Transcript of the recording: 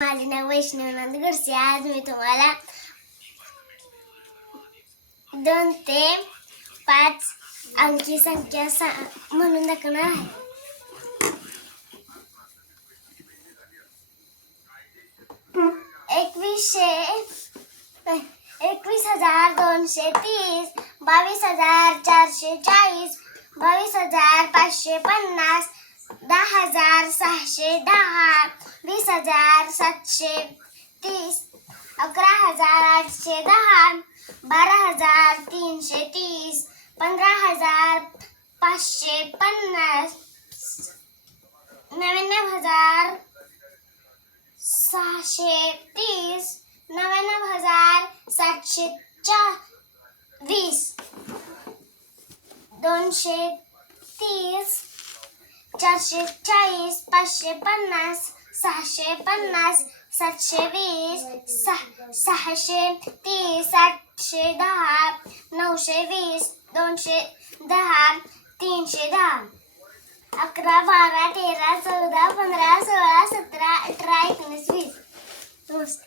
माझे नाव वैष्णव नंद गुरसे. आज मी तुम्हाला 2 ते 5 अंकी संख्या म्हणून दाखवणार आहे. 21,230, 22,440, 22,550, 10,610, 20,730, 11,810, 12,330, 15,550, 99,630, 99,720, 230, 440, 550, 650, 720, 630, 710, 920, 210, 310, 11, 12, 13, 14, 15, 16, 17, 18, 19, 20. नमस्ते.